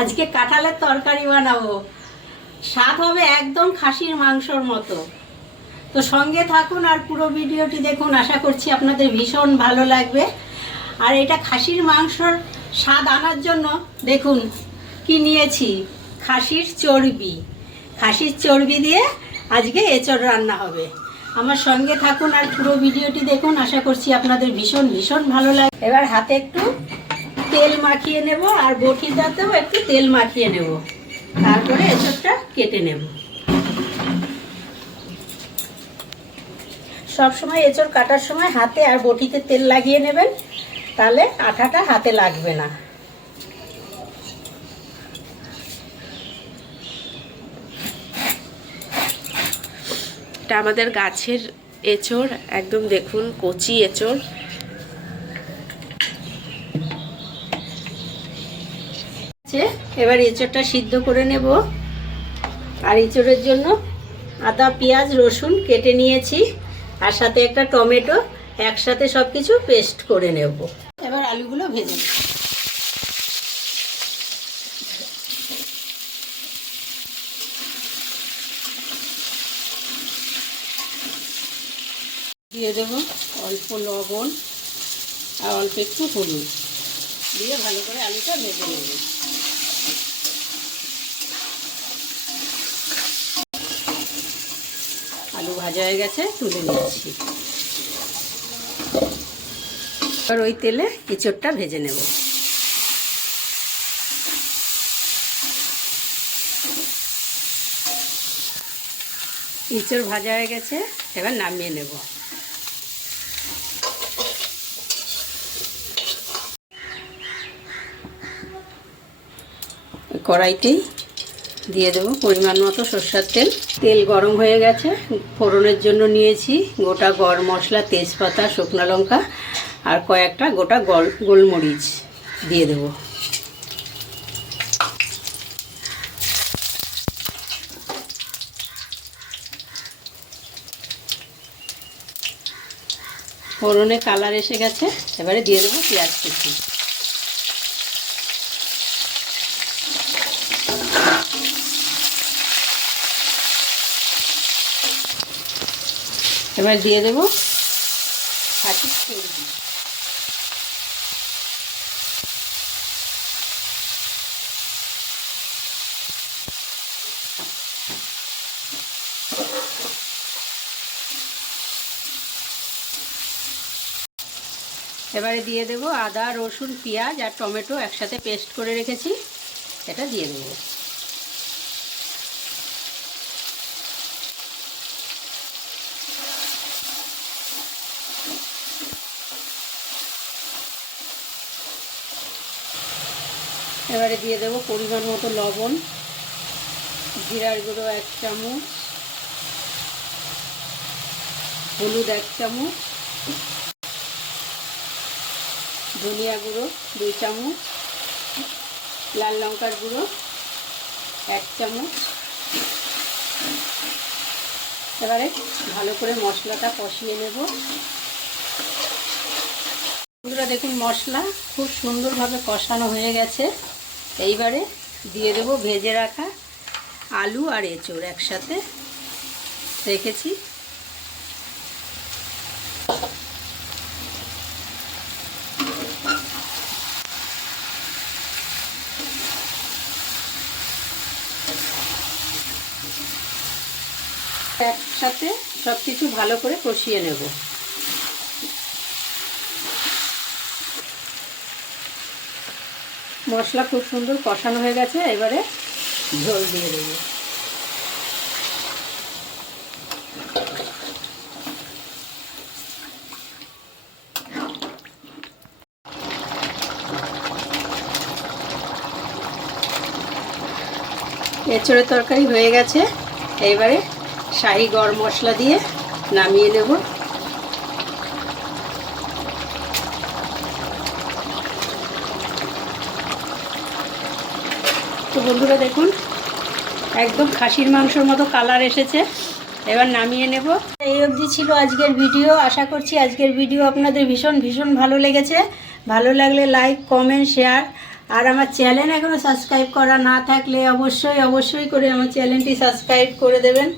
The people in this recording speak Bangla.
আজকে কাঁঠালের তরকারি বানাবো। স্বাদ হবে একদম খাসির মাংসর মতো। তো সঙ্গে থাকুন আর পুরো ভিডিওটি দেখুন, আশা করছি আপনাদের ভীষণ ভালো লাগবে। আর এটা খাসির মাংসর স্বাদ আনার জন্য দেখুন কি নিয়েছি, খাসির চর্বি। খাসির চর্বি দিয়ে আজকে এঁচড় রান্না হবে। আমার সঙ্গে থাকুন আর পুরো ভিডিওটি দেখুন, আশা করছি আপনাদের ভীষণ ভীষণ ভালো লাগবে। এবার হাতে একটু তেল মাখিয়ে নেব আর বটিটাতেও একটু তেল মাখিয়ে নেব, তারপরে এঁচড়টা কেটে নেব। সব সময় এঁচড় কাটার সময় হাতে আর বটিতে তেল লাগিয়ে নেবেন, তাহলে আঠাটা হাতে লাগবে না। এটা আমাদের গাছের এঁচড়, একদম দেখুন কচি এঁচড়। এবার এঁচড়টা সিদ্ধ করে নেব। আর এঁচড়ের জন্য আদা পেঁয়াজ রসুন কেটে নিয়েছি, আর সাথে একটা টমেটো, একসাথে সব কিছু পেস্ট করে নেব। এবার আলুগুলো ভেজে নেব। দিয়ে দেব অল্প লবণ আর অল্প একটু হলুদ দিয়ে ভালো করে আলুটা ভেজে নেব। আলু ভাজা হয়ে গেছে, তুলে নিচ্ছি। এবার ওই তেলে এঁচড়টা ভেজে নেব। এঁচড় ভাজা হয়ে গেছে, এবার নামিয়ে নেব। কড়াইতেই দিয়ে দেবো পরিমাণ মতো সরষের তেল। তেল গরম হয়ে গেছে, ফোড়নের জন্য নিয়েছি গোটা গরম মশলা, তেজপাতা, শুকনো লঙ্কা আর কয়েকটা গোটা গোলমরিচ দিয়ে দেবো। ফোড়নে কালার এসে গেছে, এবারে দিয়ে দেবো পেঁয়াজ কুচি। এবার দিয়ে দেবো খাসির চর্বি। এবারে দিয়ে দেবো আদা রসুন পেঁয়াজ আর টমেটো একসাথে পেস্ট করে রেখেছি, এটা দিয়ে দেবো। এবারে দিয়ে দেবো পরিমাণ মতো লবণ, জিরার গুঁড়ো 1 চামচ, হলুদ 1 চামচ, ধনিয়া গুঁড়ো 2 চামচ, লাল লঙ্কার গুঁড়ো 1 চামচ। এবারে ভালো করে মশলাটা কষিয়ে নেব। বন্ধুরা দেখুন মশলা খুব সুন্দরভাবে কষানো হয়ে গেছে। এইবারে দিয়ে দেব ভেজে রাখা আলু আর এঁচড় একসাথে রেখেছি। একসাথে সব কিছু ভালো করে কষিয়ে নেব। মশলা খুব সুন্দর কষানো হয়ে গেছে, এবারে ঝোল দিয়ে দেব। এঁচড়ের তরকারি হয়ে গেছে, এইবারে শাহি গরম মশলা দিয়ে নামিয়ে নেব। তো বন্ধুরা দেখুন একদম খাসির মাংসের মতো কালার এসেছে, এবার নামিয়ে নেব। এই অবধি ছিল আজকের ভিডিও। আশা করছি আজকের ভিডিও আপনাদের ভীষণ ভীষণ ভালো লেগেছে। ভালো লাগলে লাইক কমেন্ট শেয়ার আর আমার চ্যানেল এখনও সাবস্ক্রাইব করা না থাকলে অবশ্যই অবশ্যই করে আমার চ্যানেলটি সাবস্ক্রাইব করে দেবেন।